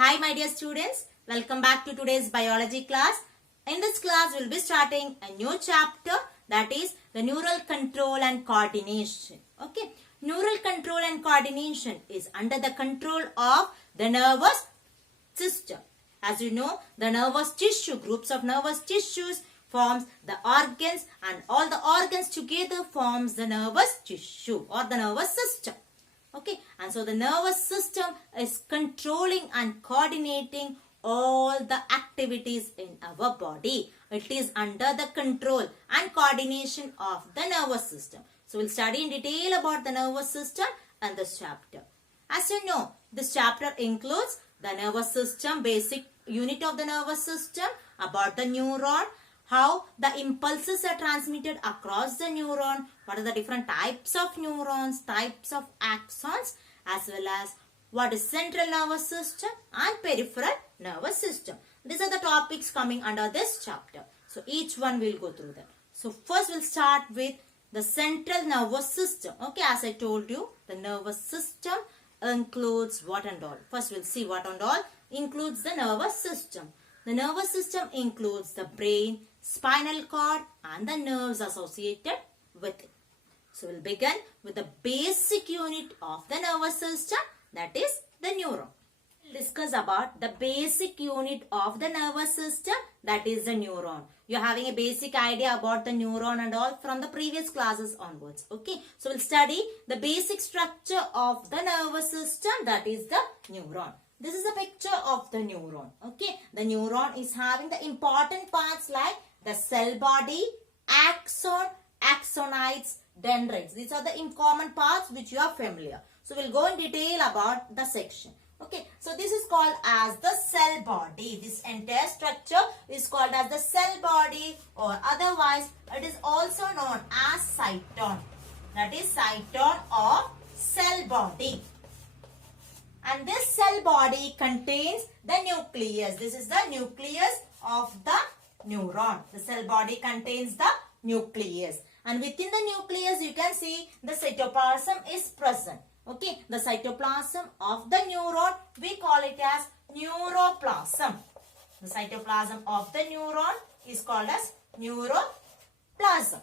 Hi my dear students, welcome back to today's biology class. In this class, we'll be starting a new chapter, that is the neural control and coordination. Okay, neural control and coordination is under the control of the nervous system. As you know, the nervous tissue, groups of nervous tissues forms the organs, and all the organs together forms the nervous tissue or the nervous system. Okay, and so the nervous system is controlling and coordinating all the activities in our body. It is under the control and coordination of the nervous system. So we'll study in detail about the nervous system in this chapter. As you know, this chapter includes the nervous system, basic unit of the nervous system, about the neuron, how the impulses are transmitted across the neuron, what are the different types of neurons, types of axons, as well as what is central nervous system and peripheral nervous system. These are the topics coming under this chapter. So each one will go through that. So first we'll start with the central nervous system. Okay, as I told you, the nervous system includes what and all. First we'll see what and all includes the nervous system. The nervous system includes the brain, spinal cord and the nerves associated with it. So we'll begin with the basic unit of the nervous system, that is the neuron. We'll discuss about the basic unit of the nervous system, that is the neuron. You're having a basic idea about the neuron and all from the previous classes onwards. Okay, so we'll study the basic structure of the nervous system, that is the neuron. This is a picture of the neuron. Okay, the neuron is having the important parts like the cell body, axon, axonites, dendrites. These are the common parts which you are familiar. So we'll go in detail about the section. Okay, so this is called as the cell body. This entire structure is called as the cell body, or otherwise it is also known as cyton. That is cyton or cell body. And this cell body contains the nucleus. This is the nucleus of the neuron. The cell body contains the nucleus. And within the nucleus, you can see the cytoplasm is present. Okay, the cytoplasm of the neuron, we call it as neuroplasm. The cytoplasm of the neuron is called as neuroplasm.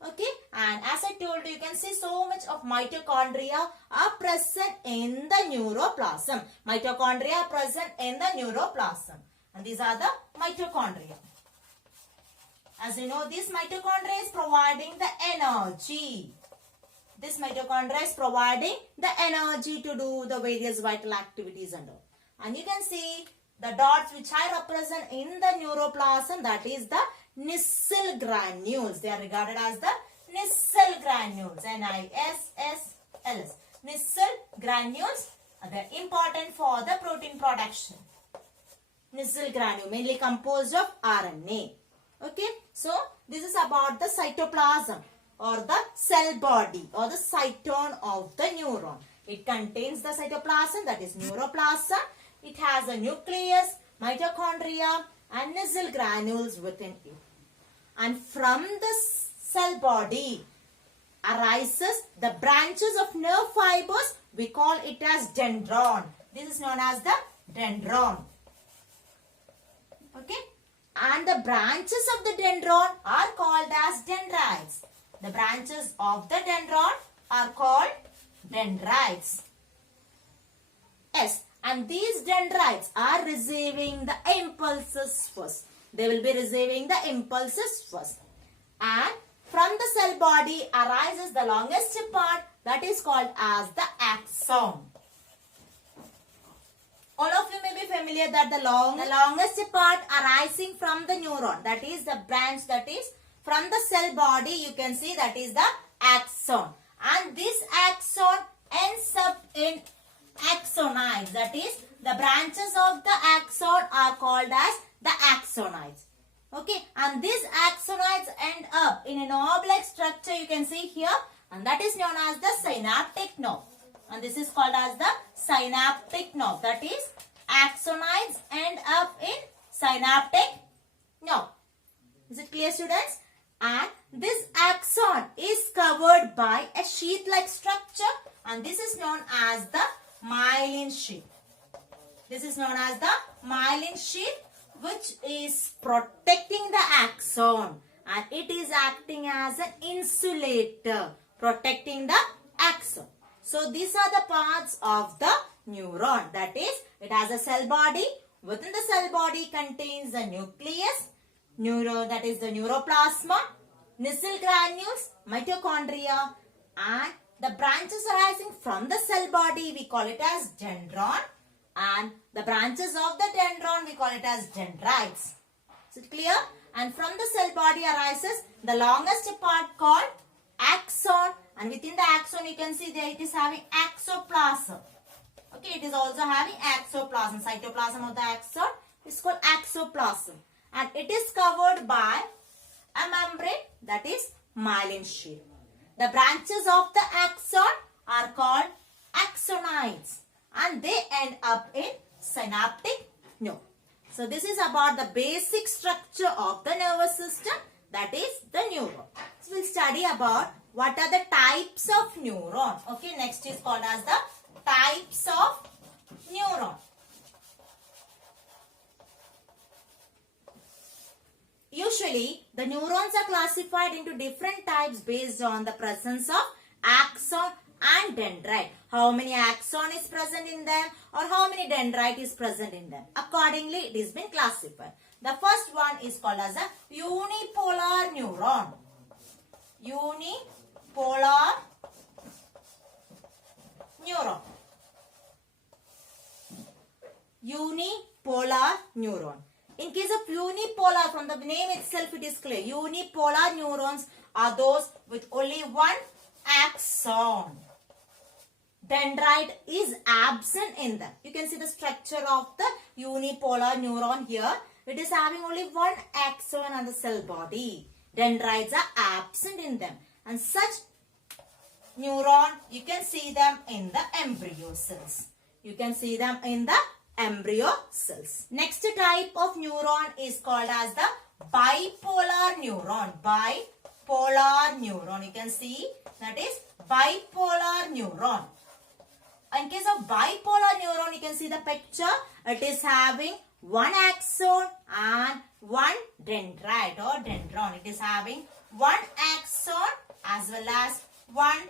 Okay, and as I told you, you can see so much of mitochondria are present in the neuroplasm. Mitochondria are present in the neuroplasm. And these are the mitochondria. As you know, this mitochondria is providing the energy. This mitochondria is providing the energy to do the various vital activities and all. And you can see the dots which I represent in the neuroplasm, that is the Nissl granules. They are regarded as the Nissl granules. N-I-S-S-L-S. Nissl granules are important for the protein production. Nissl granule mainly composed of RNA. Okay, so this is about the cytoplasm or the cell body or the cyton of the neuron. It contains the cytoplasm, that is neuroplasm. It has a nucleus, mitochondria and Nissl granules within it. And from the cell body arises the branches of nerve fibers. We call it as dendron. This is known as the dendron. Okay. And the branches of the dendron are called as dendrites. The branches of the dendron are called dendrites. Yes. And these dendrites are receiving the impulses first. They will be receiving the impulses first. And from the cell body arises the longest part, that is called as the axon. All of you may be familiar that the longest part arising from the neuron, that is the branch that is from the cell body, you can see that is the axon. And this axon ends up in axonites, that is the branches of the axon are called as the axonites. Okay, and these axonites end up in an oblong structure, you can see here, and that is known as the synaptic nerve. And this is called as the synaptic nerve, that is axonites end up in synaptic nerve. Is it clear, students? And this axon is covered by a sheath-like structure, and this is known as the myelin sheath. This is known as the myelin sheath, which is protecting the axon, and it is acting as an insulator, protecting the axon. So these are the parts of the neuron. That is, it has a cell body. Within the cell body contains the nucleus, that is the neuroplasma, Nissl granules, mitochondria, and the branches arising from the cell body, we call it as dendron, and the branches of the dendron, we call it as dendrites. Is it clear? And from the cell body arises the longest part called axon, and within the axon you can see there it is having axoplasm. Okay, it is also having axoplasm. Cytoplasm of the axon is called axoplasm, and it is covered by a membrane, that is myelin sheath. The branches of the axon are called axonites, and they end up in synaptic node. So this is about the basic structure of the nervous system, that is the neuron. So we'll study about what are the types of neuron. Okay, next is called as the types of neuron. Usually, the neurons are classified into different types based on the presence of axon and dendrite. How many axon is present in them or how many dendrite is present in them. Accordingly, it is been classified. The first one is called as a unipolar neuron. Unipolar neuron. Unipolar neuron. In case of unipolar, from the name itself it is clear. Unipolar neurons are those with only one axon. Dendrite is absent in them. You can see the structure of the unipolar neuron here. It is having only one axon on the cell body. Dendrites are absent in them. And such neuron, you can see them in the embryo cells. You can see them in the embryo cells. Next type of neuron is called as the bipolar neuron. Bipolar neuron. You can see that is bipolar neuron. In case of bipolar neuron, you can see the picture. It is having one axon and one dendrite or dendron. It is having one axon as well as one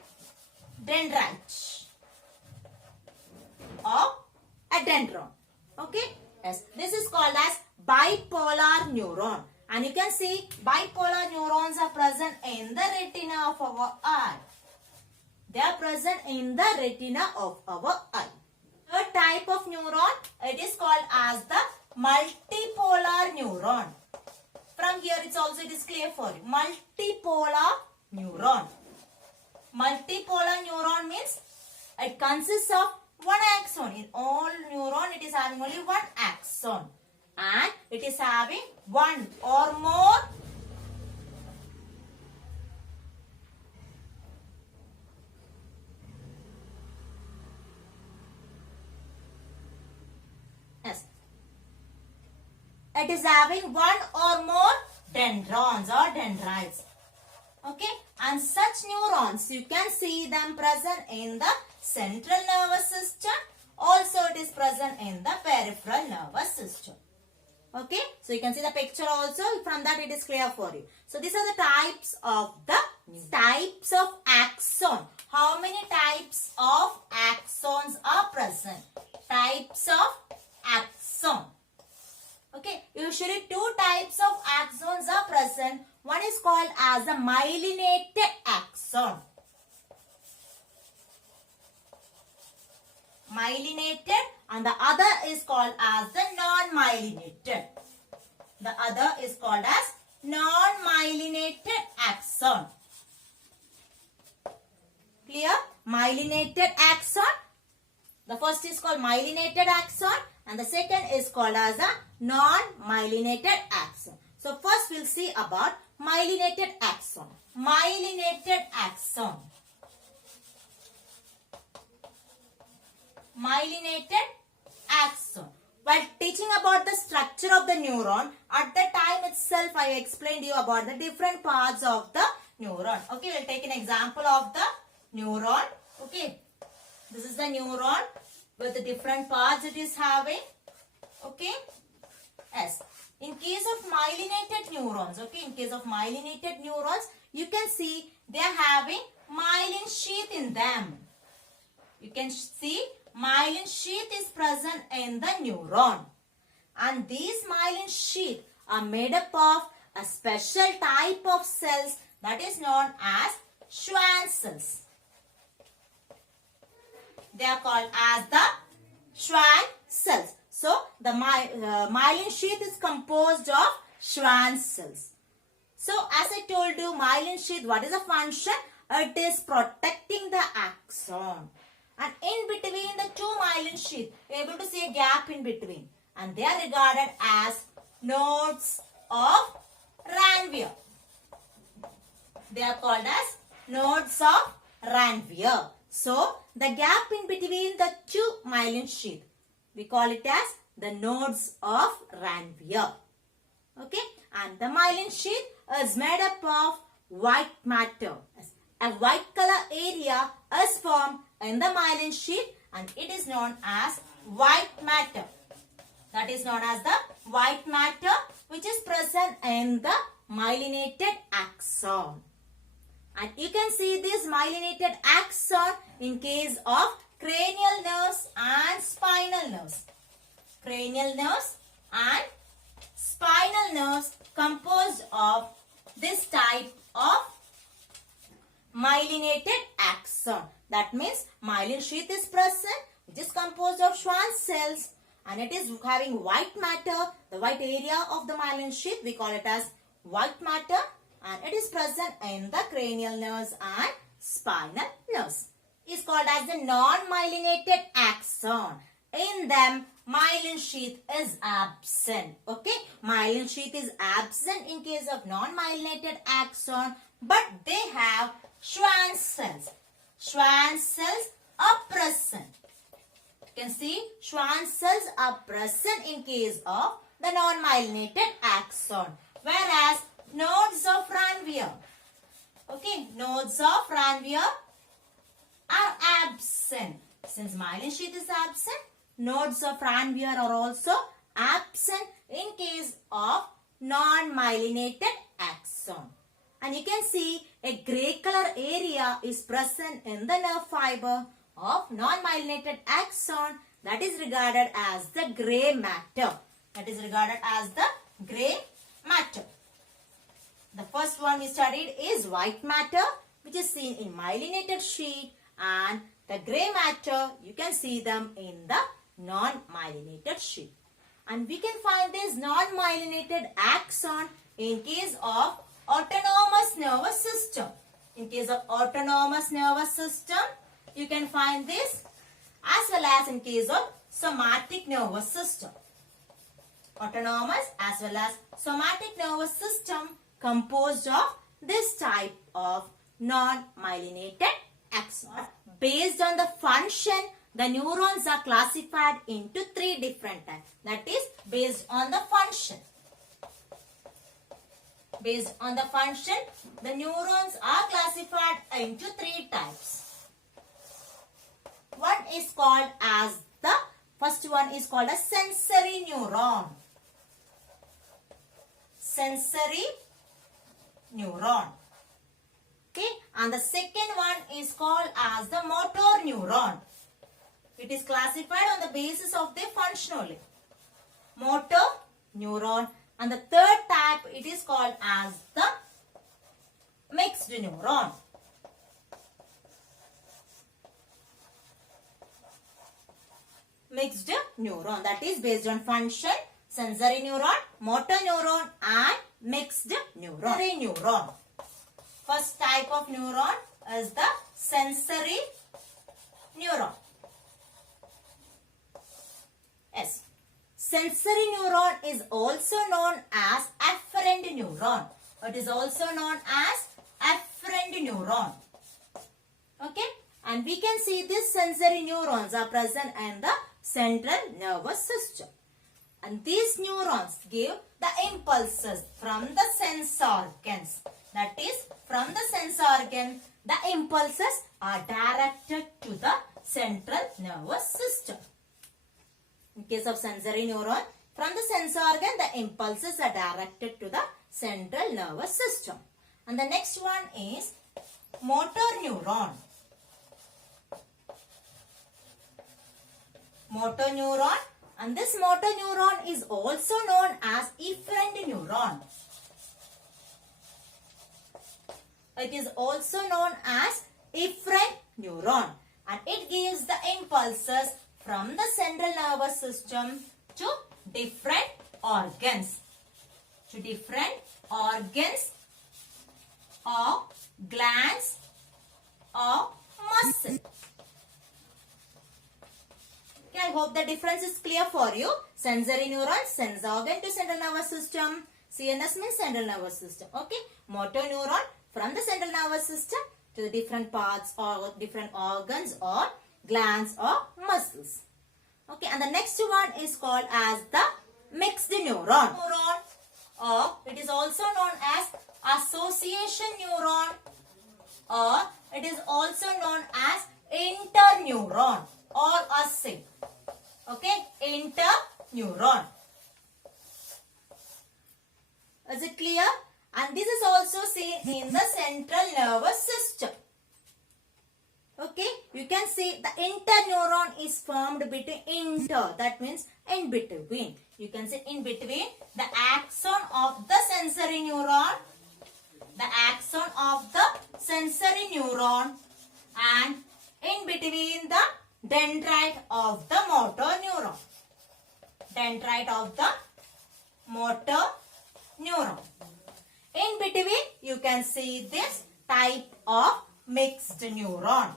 dendrite or a dendron. Okay, yes, this is called as bipolar neuron, and you can see bipolar neurons are present in the retina of our eye. They are present in the retina of our eye. Third type of neuron, it is called as the multipolar neuron. From here it is clear for you. Multipolar neuron. Multipolar neuron means it consists of one axon. In all neuron, it is having only one axon, and it is having one or more it is having one or more dendrons or dendrites. Okay, and such neurons, you can see them present in the central nervous system. Also, it is present in the peripheral nervous system. Okay, so you can see the picture also. From that, it is clear for you. So these are the types of axon. How many types of axons are present? Types of axon. Okay, usually two types of axons are present. One is called as the myelinated axon. Myelinated, and the other is called as the non-myelinated. The other is called as non-myelinated axon. Clear? Myelinated axon. The first is called myelinated axon, and the second is called as a non-myelinated axon. So first we'll see about myelinated axon. Myelinated axon. Myelinated axon. While teaching about the structure of the neuron, at the time itself I explained you about the different parts of the neuron. Okay, we'll take an example of the neuron. Okay, this is the neuron with the different parts it is having. Okay. Yes. In case of myelinated neurons, okay, in case of myelinated neurons, you can see they are having myelin sheath in them. You can see myelin sheath is present in the neuron. And these myelin sheath are made up of a special type of cells that is known as Schwann cells. They are called as the Schwann cells. So, the myelin sheath is composed of Schwann cells. So, as I told you, myelin sheath, what is the function? It is protecting the axon. And in between the two myelin sheath, you are able to see a gap in between. And they are regarded as nodes of Ranvier. They are called as nodes of Ranvier. So, the gap in between the two myelin sheath, we call it as the nodes of Ranvier. Okay, and the myelin sheath is made up of white matter. A white color area is formed in the myelin sheath and it is known as white matter. That is known as the white matter which is present in the myelinated axon. And you can see this myelinated axon in case of cranial nerves and spinal nerves. Cranial nerves and spinal nerves composed of this type of myelinated axon. That means myelin sheath is present, which is composed of Schwann cells, and it is having white matter. The white area of the myelin sheath, we call it as white matter, and it is present in the cranial nerves and spinal nerves. It is called as the non-myelinated axon. In them, myelin sheath is absent. Okay, myelin sheath is absent in case of non-myelinated axon, but they have Schwann cells. Schwann cells are present. You can see Schwann cells are present in case of the non-myelinated axon, whereas nodes of Ranvier, okay, nodes of Ranvier are absent. Since myelin sheath is absent, nodes of Ranvier are also absent in case of non-myelinated axon. And you can see a grey color area is present in the nerve fiber of non-myelinated axon, that is regarded as the grey matter. That is regarded as the grey matter. The first one we studied is white matter, which is seen in myelinated sheath, and the grey matter, you can see them in the non-myelinated sheath. And we can find this non-myelinated axon in case of autonomous nervous system. In case of autonomous nervous system, you can find this, as well as in case of somatic nervous system. Autonomous as well as somatic nervous system composed of this type of non-myelinated axon. Based on the function, the neurons are classified into three different types. That is based on the function. Based on the function, the neurons are classified into three types. One is called as the, first one is called a sensory neuron. Sensory neuron. Okay, and the second one is called as the motor neuron. It is classified on the basis of their function only. Motor neuron. And the third type, it is called as the mixed neuron. Mixed neuron, that is based on function, sensory neuron, motor neuron and mixed neuron. Sensory neuron. First type of neuron is the sensory neuron. Yes. Sensory neuron is also known as afferent neuron. It is also known as afferent neuron. Okay. And we can see these sensory neurons are present in the central nervous system. And these neurons give the impulses from the sense organs. That is, from the sense organ, the impulses are directed to the central nervous system. case of sensory neuron, from the sense organ, the impulses are directed to the central nervous system. And the next one is motor neuron. Motor neuron, and this motor neuron is also known as efferent neuron. It is also known as efferent neuron, and it gives the impulses from the central nervous system to different organs. To different organs or glands or muscle. Okay, I hope the difference is clear for you. Sensory neuron, sense organ to central nervous system. CNS means central nervous system. Okay, motor neuron from the central nervous system to the different parts or different organs or glands or muscles. Okay, and the next one is called as the mixed neuron. Or it is also known as association neuron, or it is also known as interneuron or ASI. Okay, interneuron. Is it clear? And this is also seen in the central nervous system. Okay, you can see the interneuron is formed between inter, that means in between. You can see in between the axon of the sensory neuron, the axon of the sensory neuron, and in between the dendrite of the motor neuron. Dendrite of the motor neuron. In between, you can see this type of mixed neuron.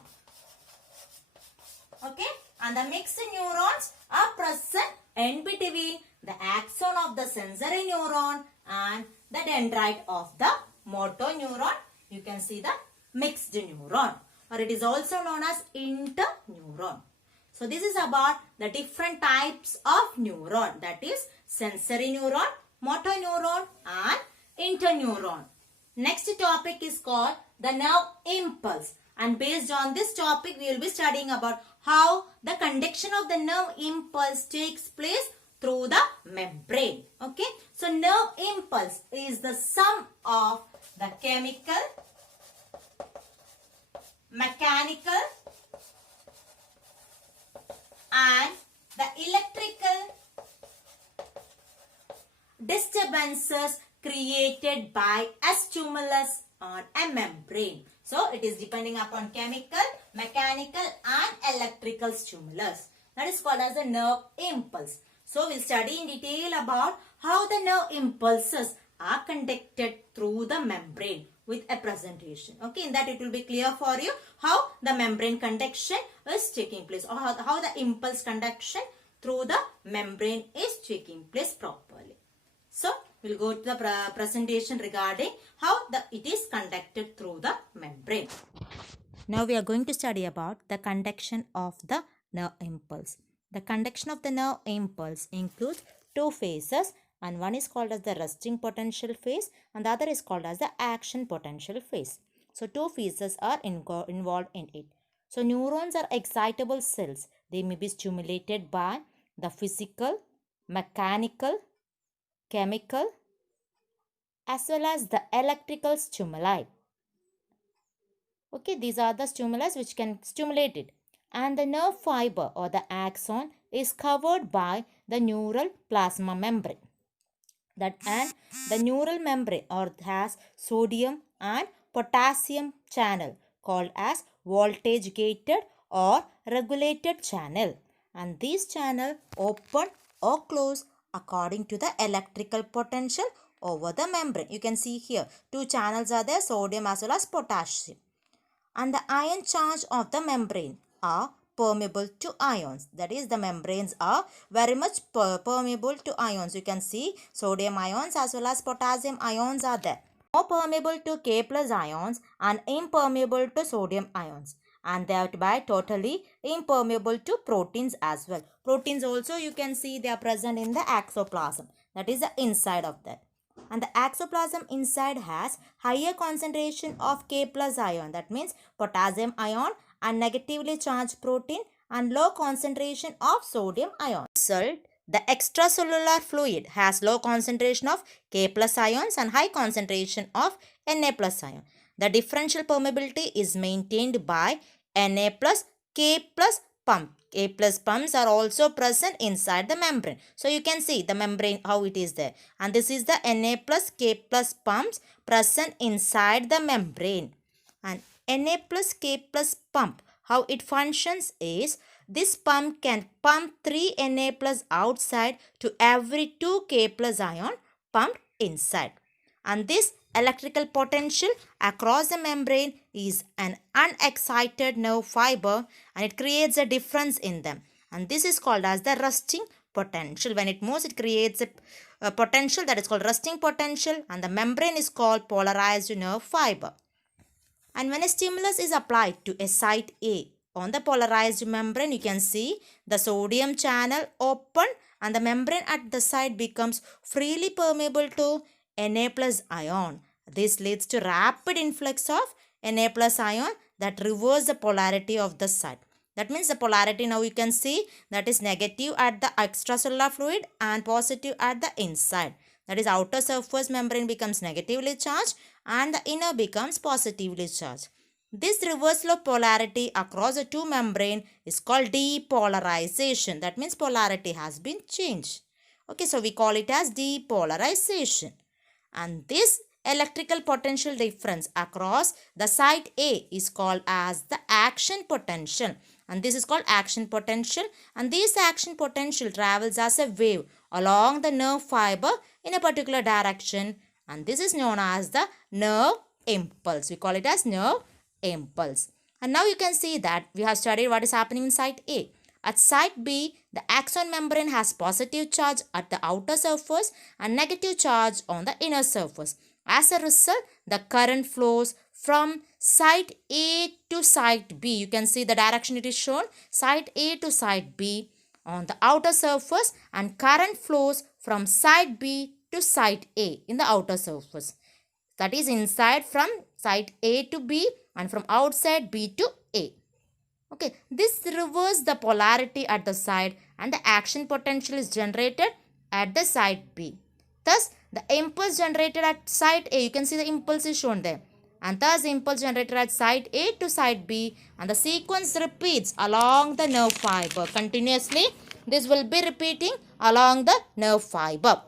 Okay, and the mixed neurons are present in between the axon of the sensory neuron and the dendrite of the motor neuron. You can see the mixed neuron, or it is also known as interneuron. So this is about the different types of neuron, that is sensory neuron, motor neuron and interneuron. Next topic is called the nerve impulse, and based on this topic we will be studying about how the conduction of the nerve impulse takes place through the membrane. Okay, so nerve impulse is the sum of the chemical, mechanical and the electrical disturbances created by a stimulus on a membrane. So it is depending upon chemical, mechanical and electrical stimulus. That is called as a nerve impulse. So we'll study in detail about how the nerve impulses are conducted through the membrane with a presentation. Okay, in that it will be clear for you how the membrane conduction is taking place, or how the impulse conduction through the membrane is taking place properly. So we'll go to the presentation regarding how it is conducted through the membrane. Now we are going to study about the conduction of the nerve impulse. The conduction of the nerve impulse includes two phases, and one is called as the resting potential phase and the other is called as the action potential phase. So two phases are involved in it. So neurons are excitable cells. They may be stimulated by the physical, mechanical, chemical as well as the electrical stimuli. Okay, these are the stimulus which can stimulate it. And the nerve fiber or the axon is covered by the neural plasma membrane. And the neural membrane has sodium and potassium channel called as voltage gated or regulated channel. And these channel open or close according to the electrical potential over the membrane. You can see here two channels are there, sodium as well as potassium. And the ion charge of the membrane are permeable to ions. That is, the membranes are very much permeable to ions. You can see sodium ions as well as potassium ions are there. More permeable to K plus ions and impermeable to sodium ions. And thereby totally impermeable to proteins as well. Proteins also you can see they are present in the axoplasm. That is the inside of that. And the axoplasm inside has higher concentration of K plus ion. That means potassium ion and negatively charged protein and low concentration of sodium ion. Result the extracellular fluid has low concentration of K plus ions and high concentration of Na plus ion. The differential permeability is maintained by Na plus K plus pump. K plus pumps are also present inside the membrane. So you can see the membrane how it is there. And this is the Na plus K plus pumps present inside the membrane. And Na plus K plus pump, how it functions is, this pump can pump 3 Na plus outside to every 2 K plus ion pumped inside. And this electrical potential across the membrane is an unexcited nerve fiber, and it creates a difference in them. And this is called as the resting potential. When it moves, it creates a potential that is called resting potential, and the membrane is called polarized nerve fiber. And when a stimulus is applied to a site A on the polarized membrane, you can see the sodium channel open and the membrane at the site becomes freely permeable to Na plus ion. This leads to rapid influx of Na plus ion that reverse the polarity of the site. That means the polarity now you can see that is negative at the extracellular fluid and positive at the inside. That is, outer surface membrane becomes negatively charged and the inner becomes positively charged. This reversal of polarity across the two membrane is called depolarization. That means polarity has been changed. Okay, so we call it as depolarization. And this electrical potential difference across the site A is called as the action potential. And this is called action potential. And this action potential travels as a wave along the nerve fiber in a particular direction. And this is known as the nerve impulse. We call it as nerve impulse. And now you can see that we have studied what is happening in site A. At site B, the axon membrane has positive charge at the outer surface and negative charge on the inner surface. As a result, the current flows from site A to site B. You can see the direction it is shown, site A to site B on the outer surface, and current flows from site B to site A in the outer surface. That is inside from site A to B and from outside B to A. Okay, this reverses the polarity at the site and the action potential is generated at the site B. Thus, the impulse generated at site A, you can see the impulse is shown there. And thus, the impulse generated at site A to site B, and the sequence repeats along the nerve fiber. Continuously, this will be repeating along the nerve fiber.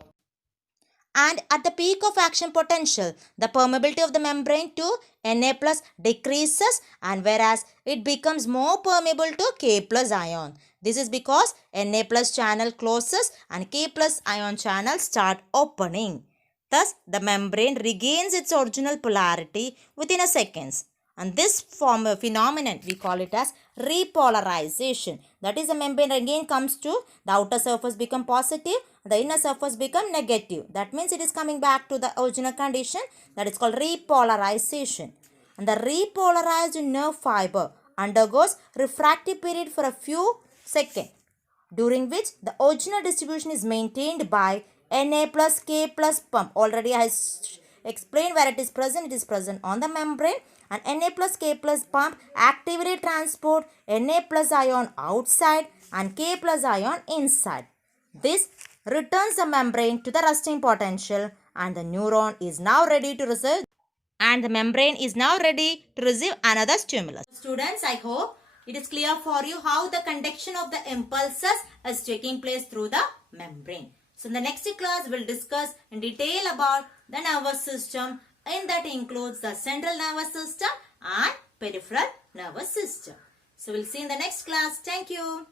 And at the peak of action potential, the permeability of the membrane to Na plus decreases, and whereas it becomes more permeable to K plus ion. This is because Na plus channel closes and K plus ion channels start opening. Thus, the membrane regains its original polarity within a second. And this phenomenon, we call it as repolarization. That is, the membrane again comes to the outer surface become positive, the inner surface become negative. That means it is coming back to the original condition. That is called repolarization. And the repolarized nerve fiber undergoes refractive period for a few seconds, during which the original distribution is maintained by Na plus K plus pump. Already I explained where it is present. It is present on the membrane. And Na plus K plus pump actively transport Na plus ion outside and K plus ion inside. This returns the membrane to the resting potential, and the neuron is now ready to receive, and the membrane is now ready to receive another stimulus. Students, I hope it is clear for you how the conduction of the impulses is taking place through the membrane. So in the next class, we will discuss in detail about the nervous system, and that includes the central nervous system and peripheral nervous system. So we'll see in the next class. Thank you.